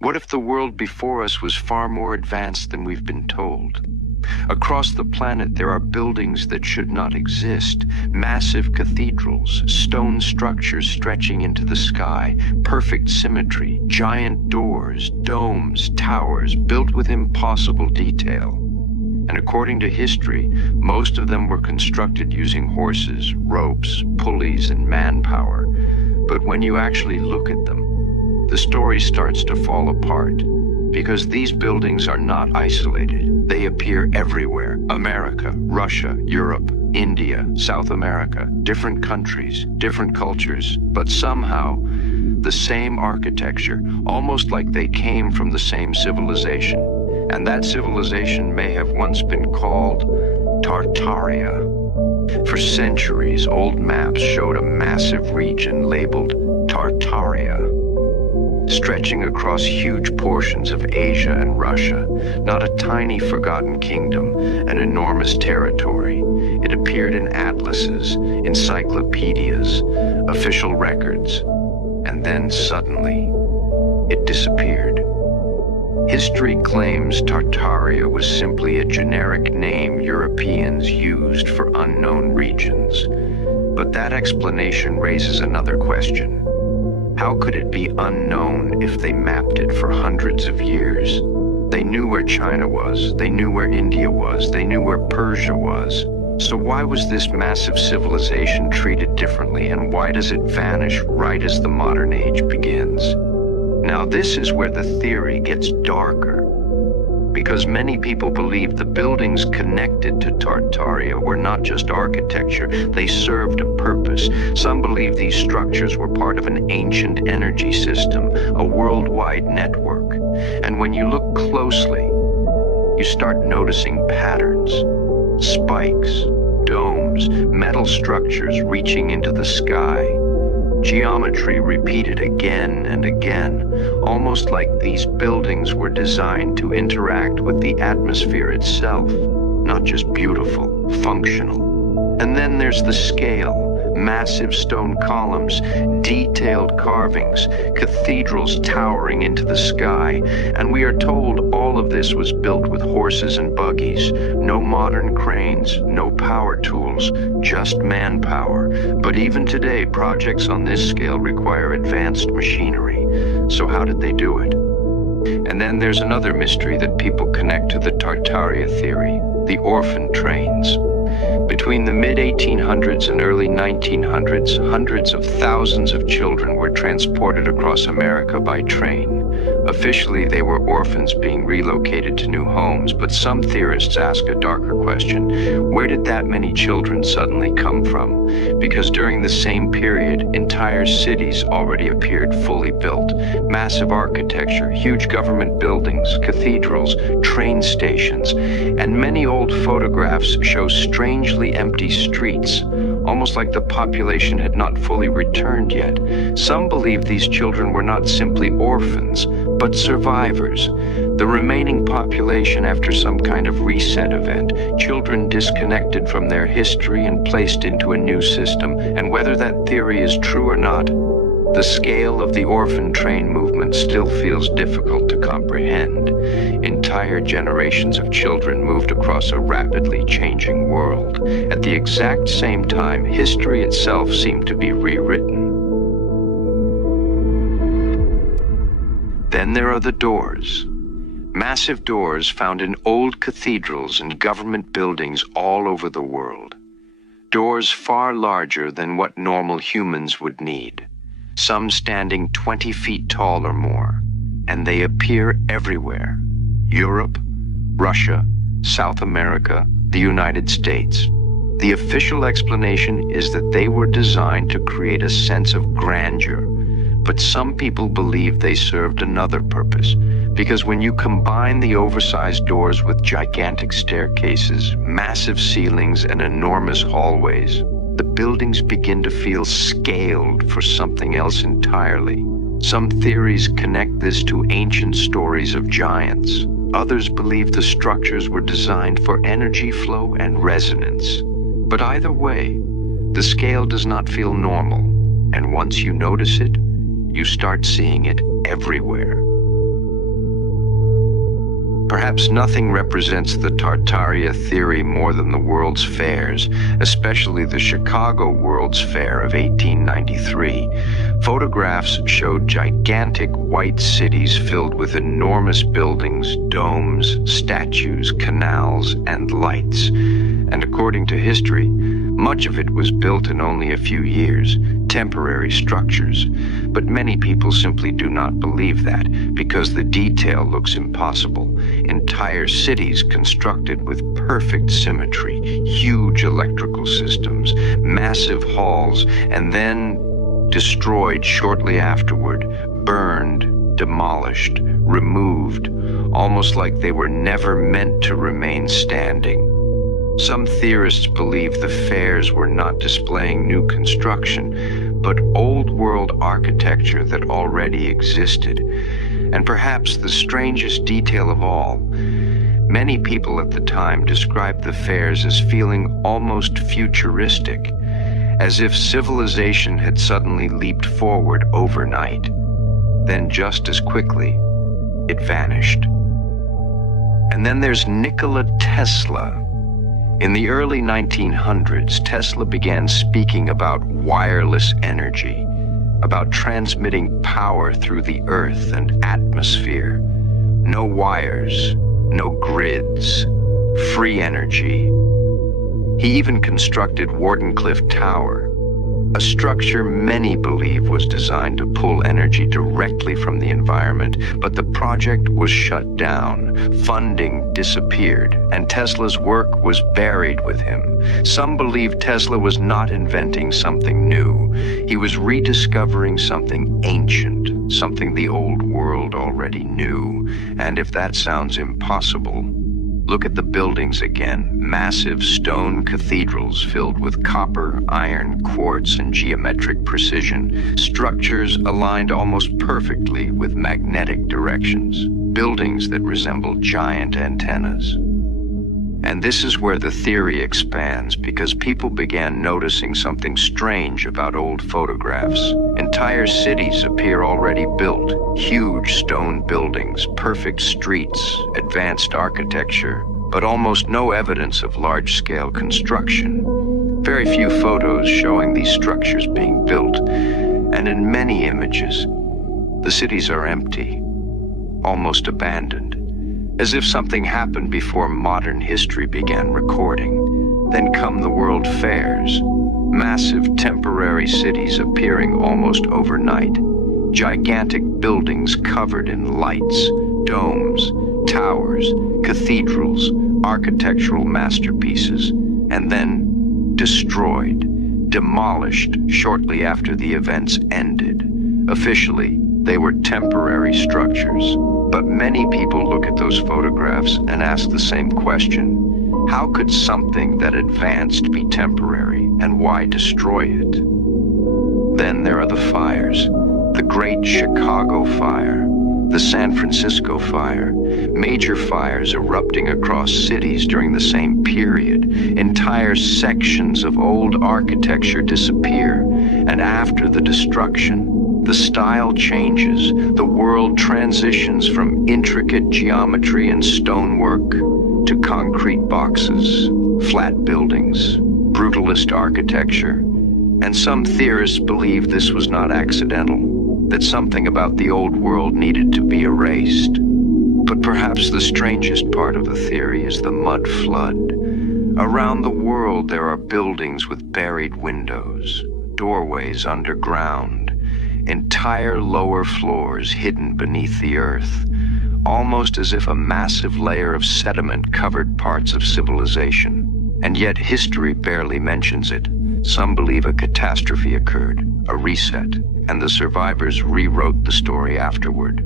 What if the world before us was far more advanced than we've been told? Across the planet, there are buildings that should not exist. Massive cathedrals, stone structures stretching into the sky, perfect symmetry, giant doors, domes, towers, built with impossible detail. And according to history, most of them were constructed using horses, ropes, pulleys, and manpower. But when you actually look at them, the story starts to fall apart. Because these buildings are not isolated. They appear everywhere. America, Russia, Europe, India, South America, different countries, different cultures, but somehow the same architecture, almost like they came from the same civilization. And that civilization may have once been called Tartaria. For centuries, old maps showed a massive region labeled Tartaria, stretching across huge portions of Asia and Russia, not a tiny forgotten kingdom, an enormous territory. It appeared in atlases, encyclopedias, official records, and then suddenly, it disappeared. History claims Tartaria was simply a generic name Europeans used for unknown regions. But that explanation raises another question. How could it be unknown if they mapped it for hundreds of years? They knew where China was, they knew where India was, they knew where Persia was. So why was this massive civilization treated differently, and why does it vanish right as the modern age begins? Now this is where the theory gets darker, because many people believe the buildings connected to Tartaria were not just architecture, they served a purpose. Some believe these structures were part of an ancient energy system, a worldwide network. And when you look closely, you start noticing patterns, spikes, domes, metal structures reaching into the sky. Geometry repeated again and again, almost like these buildings were designed to interact with the atmosphere itself, not just beautiful, functional. And then there's the scale. Massive stone columns, detailed carvings, cathedrals towering into the sky, and we are told all of this was built with horses and buggies. No modern cranes, no power tools, just manpower. But even today, projects on this scale require advanced machinery. So how did they do it? And then there's another mystery that people connect to the Tartaria theory, the orphan trains. Between the mid-1800s and early 1900s, hundreds of thousands of children were transported across America by train. Officially, they were orphans being relocated to new homes, but some theorists ask a darker question. Where did that many children suddenly come from? Because during the same period, entire cities already appeared fully built. Massive architecture, huge government buildings, cathedrals, train stations, and many old photographs show strangely empty streets, almost like the population had not fully returned yet. Some believe these children were not simply orphans, but survivors. The remaining population after some kind of reset event, children disconnected from their history and placed into a new system. And whether that theory is true or not, the scale of the orphan train movement still feels difficult to comprehend. Entire generations of children moved across a rapidly changing world. At the exact same time, history itself seemed to be rewritten. Then there are the doors. Massive doors found in old cathedrals and government buildings all over the world. Doors far larger than what normal humans would need. Some standing 20 feet tall or more, and they appear everywhere. Europe, Russia, South America, the United States. The official explanation is that they were designed to create a sense of grandeur, but some people believe they served another purpose, because when you combine the oversized doors with gigantic staircases, massive ceilings, and enormous hallways, the buildings begin to feel scaled for something else entirely. Some theories connect this to ancient stories of giants. Others believe the structures were designed for energy flow and resonance. But either way, the scale does not feel normal, and once you notice it, you start seeing it everywhere. Perhaps nothing represents the Tartaria theory more than the World's Fairs, especially the Chicago World's Fair of 1893. Photographs showed gigantic white cities filled with enormous buildings, domes, statues, canals, and lights. And according to history, much of it was built in only a few years, temporary structures. But many people simply do not believe that, because the detail looks impossible. Entire cities constructed with perfect symmetry, huge electrical systems, massive halls, and then destroyed shortly afterward, burned, demolished, removed, almost like they were never meant to remain standing. Some theorists believe the fairs were not displaying new construction, but old-world architecture that already existed. And perhaps the strangest detail of all, many people at the time described the fairs as feeling almost futuristic, as if civilization had suddenly leaped forward overnight. Then just as quickly, it vanished. And then there's Nikola Tesla. In the early 1900s, Tesla began speaking about wireless energy, about transmitting power through the earth and atmosphere. No wires, no grids, free energy. He even constructed Wardenclyffe Tower, a structure many believe was designed to pull energy directly from the environment, but the project was shut down, funding disappeared, and Tesla's work was buried with him. Some believe Tesla was not inventing something new. He was rediscovering something ancient, something the old world already knew. And if that sounds impossible, look at the buildings again, massive stone cathedrals filled with copper, iron, quartz, and geometric precision, structures aligned almost perfectly with magnetic directions, buildings that resemble giant antennas. And this is where the theory expands, because people began noticing something strange about old photographs. Entire cities appear already built, huge stone buildings, perfect streets, advanced architecture, but almost no evidence of large-scale construction. Very few photos showing these structures being built, and in many images, the cities are empty, almost abandoned, as if something happened before modern history began recording. Then come the world fairs, massive temporary cities appearing almost overnight, gigantic buildings covered in lights, domes, towers, cathedrals, architectural masterpieces, and then destroyed, demolished shortly after the events ended. Officially, they were temporary structures. But many people look at those photographs and ask the same question. How could something that advanced be temporary, and why destroy it? Then there are the fires. The Great Chicago Fire, the San Francisco Fire, major fires erupting across cities during the same period. Entire sections of old architecture disappear, and after the destruction, the style changes, the world transitions from intricate geometry and stonework to concrete boxes, flat buildings, brutalist architecture. And some theorists believe this was not accidental, that something about the old world needed to be erased. But perhaps the strangest part of the theory is the mud flood. Around the world there are buildings with buried windows, doorways underground, entire lower floors hidden beneath the earth, almost as if a massive layer of sediment covered parts of civilization. And yet history barely mentions it. Some believe a catastrophe occurred, a reset, and the survivors rewrote the story afterward.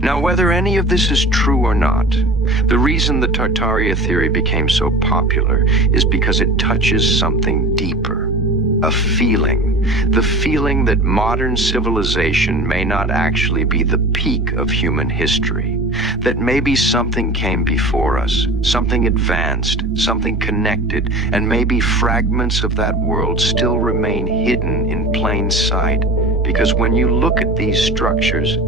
Now, whether any of this is true or not, the reason the Tartaria theory became so popular is because it touches something deeper, a feeling. The feeling that modern civilization may not actually be the peak of human history, that maybe something came before us, something advanced, something connected, and maybe fragments of that world still remain hidden in plain sight. Because when you look at these structures,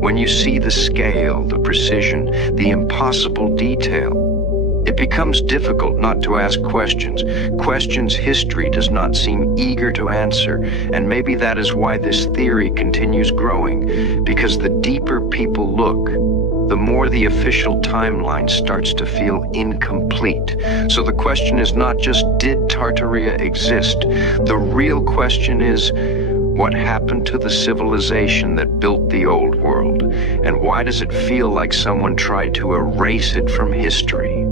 When you see the scale, the precision, the impossible detail, it becomes difficult not to ask questions. Questions history does not seem eager to answer, and maybe that is why this theory continues growing, because the deeper people look, the more the official timeline starts to feel incomplete. So the question is not just, did Tartaria exist? The real question is, what happened to the civilization that built the old world? And why does it feel like someone tried to erase it from history?